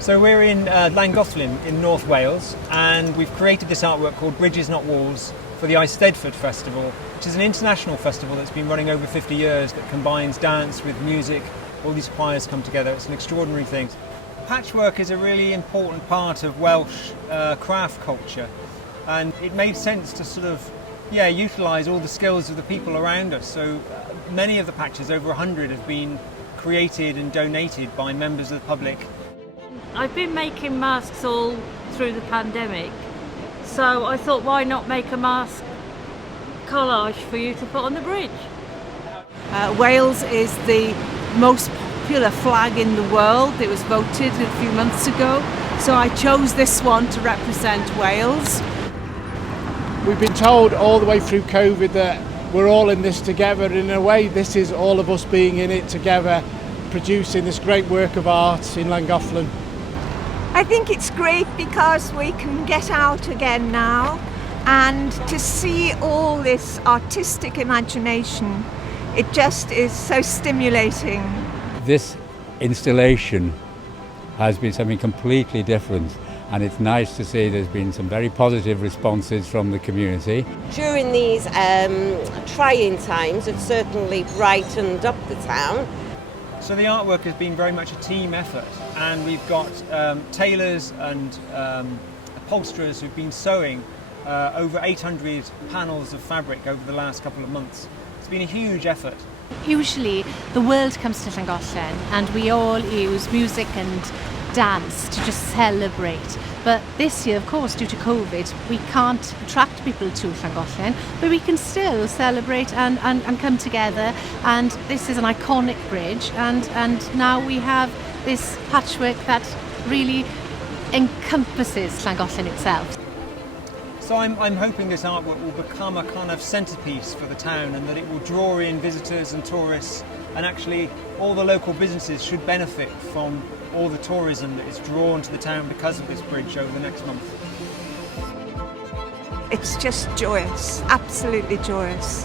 So we're in Llangollen in North Wales, and we've created this artwork called Bridges Not Walls for the Eisteddfod Festival, which is an international festival that's been running over 50 years that combines dance with music. All these choirs come together. It's an extraordinary thing. Patchwork is a really important part of Welsh craft culture, and it made sense to sort of utilise all the skills of the people around us. So many of the patches, over 100, have been created and donated by members of the public. I've been making masks all through the pandemic, so I thought, why not make a mask collage for you to put on the bridge? Wales is the most popular flag in the world. It was voted a few months ago, so I chose this one to represent Wales. We've been told all the way through COVID that we're all in this together. In a way, this is all of us being in it together, producing this great work of art in Llangollen. I think it's great because we can get out again now, and to see all this artistic imagination, it just is so stimulating. This installation has been something completely different, and it's nice to see there's been some very positive responses from the community. During these trying times, it's certainly brightened up the town. So the artwork has been very much a team effort, and we've got tailors and upholsterers who've been sewing over 800 panels of fabric over the last couple of months. It's been a huge effort. Usually the world comes to Llangollen and we all use music and dance to just celebrate. But this year, of course, due to COVID, we can't attract people to Llangollen, but we can still celebrate and come together. And this is an iconic bridge, and now we have this patchwork that really encompasses Llangollen itself. So I'm hoping this artwork will become a kind of centrepiece for the town, and that it will draw in visitors and tourists, and actually all the local businesses should benefit from all the tourism that is drawn to the town because of this bridge over the next month. It's just joyous, absolutely joyous.